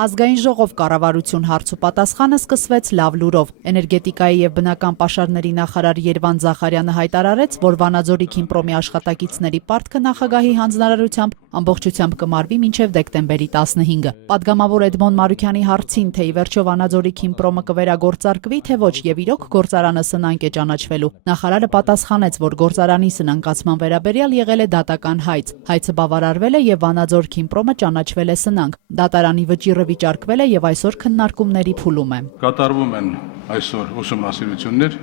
Ազգային ժողով կառավարություն հարց ու պատասխանը սկսվեց լավ լուրով։ Էներգետիկայի եւ բնական պաշարների նախարար Երվանդ Զախարյանը հայտարարեց, որ Վանաձորի Քիմպրոմի աշխատակիցների պարտքը նախագահի հանձնարարությամբ ամբողջությամբ կմարվի մինչև դեկտեմբերի 15-ը։ Պատգամավոր Էդմոն Մարուքյանի հարցին, թե ի վերջո Վանաձորի Քիմպրոմը կվերագործարկվի, թե ոչ եւ իրոք գործարանը սնանկ է ճանաչվելու, նախարարը պատասխանեց, որ գործարանի սնանկացման վերաբերյալ եղել է դատական հայց։ Հայցը բավարարվել է եւ Վանաձոր Քիմպրոմը ճանաչվել է սնանկ։ Դատարանի վճիռը վիճարկվել է եւ այսօր քննարկումների փուլում է։ Կատարվում են այսօր ուսումնասիրություններ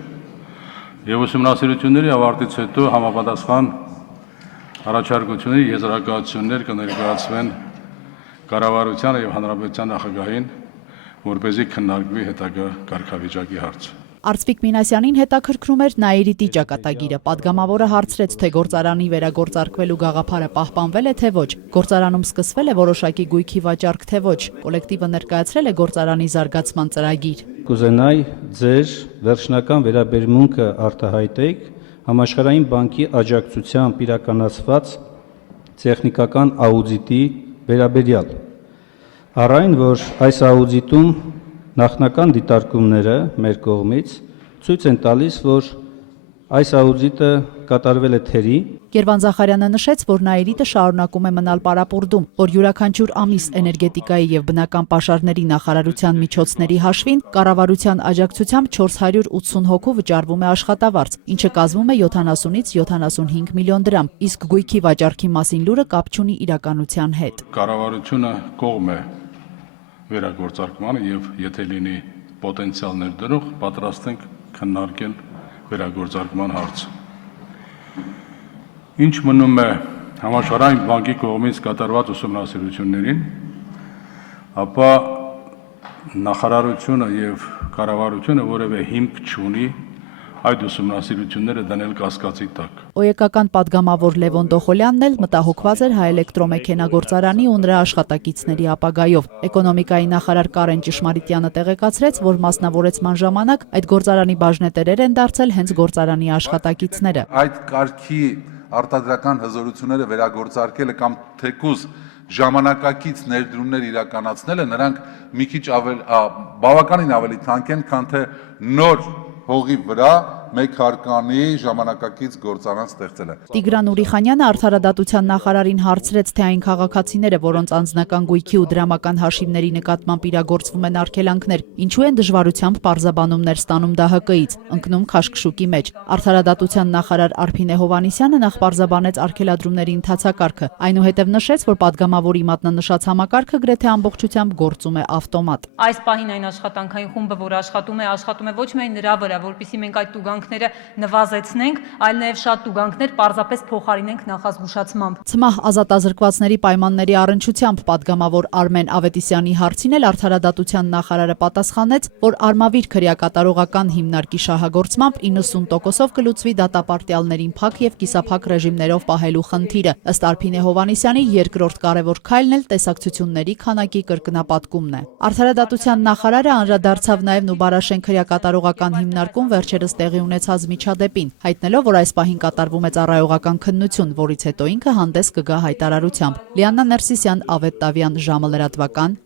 եւ ուսումնասիրությունների ավարտից հետո համապատասխան առաջարկությունների եզրակացություններ կներկայացվեն կառավարությանը եւ հանրապետության նախագահին, որպեսզի քննարկվի հետագա կարգավիճակի հարցը։ Արծվիկ Մինասյանին հետաքրքրում էր Նաիրիտի ճակատագիրը։ Պատգամավորը հարցրեց, թե գործարանի վերագործարկվելու գաղափարը պահպանվել է, թե ոչ։ Գործարանում սկսվել է որոշակի գույքի վաճառք, թե ոչ։ Կոլեկտիվը ներկայացրել է գործարանի զարգացման ծրագիր։ Կուզենայի ձեր վերջնական վերաբերմունքը արտահայտեք Համաշխարհային բանկի աջակցությամբ իրականացված տեխնիկական աուդիտի վերաբերյալ։ Առայն որ այս աուդիտում նախնական դիտարկումները մեր կողմից ցույց են տալիս, որ այս աուդիտը կատարվել է թերի։ Երվանդ Զախարյանը նշեց, որ Նաիրիտը շարունակում է մնալ պարապուրդում, որ յուրաքանչյուր ամիս էներգետիկայի եւ բնական պաշարների նախարարության միջոցների հաշվին կառավարության աջակցությամբ 480 հոգու վճարվում է աշխատավարձ, ինչը կազմում է 70-ից 75 միլիոն դրամ, իսկ գույքի վաճառքի մասին լուրը կապ չունի իրականության հետ։ Կառավարությունը կողմ է վերագործարկմանը եւ եթե լինի պոտենցիալ ներդրող, պատրաստ ենք քննարկել վերագործարկման հարցը։ Ինչ մնում է Համաշխարհային բանկի կողմից կատարված ուսումնասիրություններին, ապա նախարարությունը եւ կառավարությունը որևէ հիմք չունի այդ ուսումնասիրությունները դնել կասկածի տակ։ ՕԵԿ-ական պատգամավոր Լևոն Դոխոլյանն էլ մտահոգված էր հայ-էլեկտրոմեքենագործարանի ու նրա աշխատակիցների ապագայով։ Էկոնոմիկայի նախարար Կարեն Ճշմարիտյանը տեղեկացրեց, որ մասնավորեցման ժամանակ այդ գործարանի բաժնետերեր են դարձել հենց գործարանի աշխատակիցները։ Այդ կարգի արտադրական հզորությունները վերագործարկելը կամ թեկուզ ժամանակակից ներդրումներ իրականացնելը նրանք մի քիչ բավականին ավելի թանկ են, քան թե նոր հողի վրա մեկ հարկանի ժամանակակից գործարան ստեղծելը։ Տիգրան Ուրիխանյանը արդարադատության նախարարին հարցրեց, թե այն քաղաքացիները, որոնց անձնական գույքի ու դրամական հաշիվների նկատմամբ իրագործվում են արգելանքներ, ինչու են դժվարությամբ պարզաբանումներ ստանում ԴՀԿ-ից, ընկնում քաշքշուկի մեջ։ Արդարադատության նախարար Արփին Հովհաննիսյանը նախ պարզաբանեց արգելադրումների ընթացակարգը, այնուհետև նշեց, որ պատգամավորի մատնանշած համակարգը գրեթե ամբողջությամբ գործում է ավտոմատ։ Այս պահին այն աշխատանքային խումբը, որ աշխատում է ոչ միայն նրա վրա, որպեսզի մենք այդ տուգանքները նվազեցնենք, այլ նաև շատ տուգանքներ պարզապես փոխարինենք նախազգուշացմամբ։ ՑՄԱՀ ազատազրկվածների պայմանների առնչությամբ պատգամավոր Արմեն Ավետիսյանի հարցին էլ արդարադատության նախարարը պատասխանեց, որ Արմավիր քրեակատարողական հիմնարկի շահագործմամբ 90%-ով կլուծվի դատապարտյալներին փակ եւ կիսափակ ռեժիմներով պահելու խնդիրը։ Ըստ Արփին Հովհաննիսյանի երկրորդ կարևոր քայլն էլ տեսակցությունների քանակի կրկնապատկումն է։ Արդարադատության նախարարը անդրադարձավ նաև Նուբարաշեն քրեակատարողական հիմնարկում վերջերս տեղի ունեցած միջադեպին, հայտնելով, որ այս պահին կատարվում է ծառայողական քննություն, որից հետո ինքը հանդես կգա հայտարարությամբ։ Լիաննա Ներսիսյան, Ավետ Տավյան, ժամը լրատվական,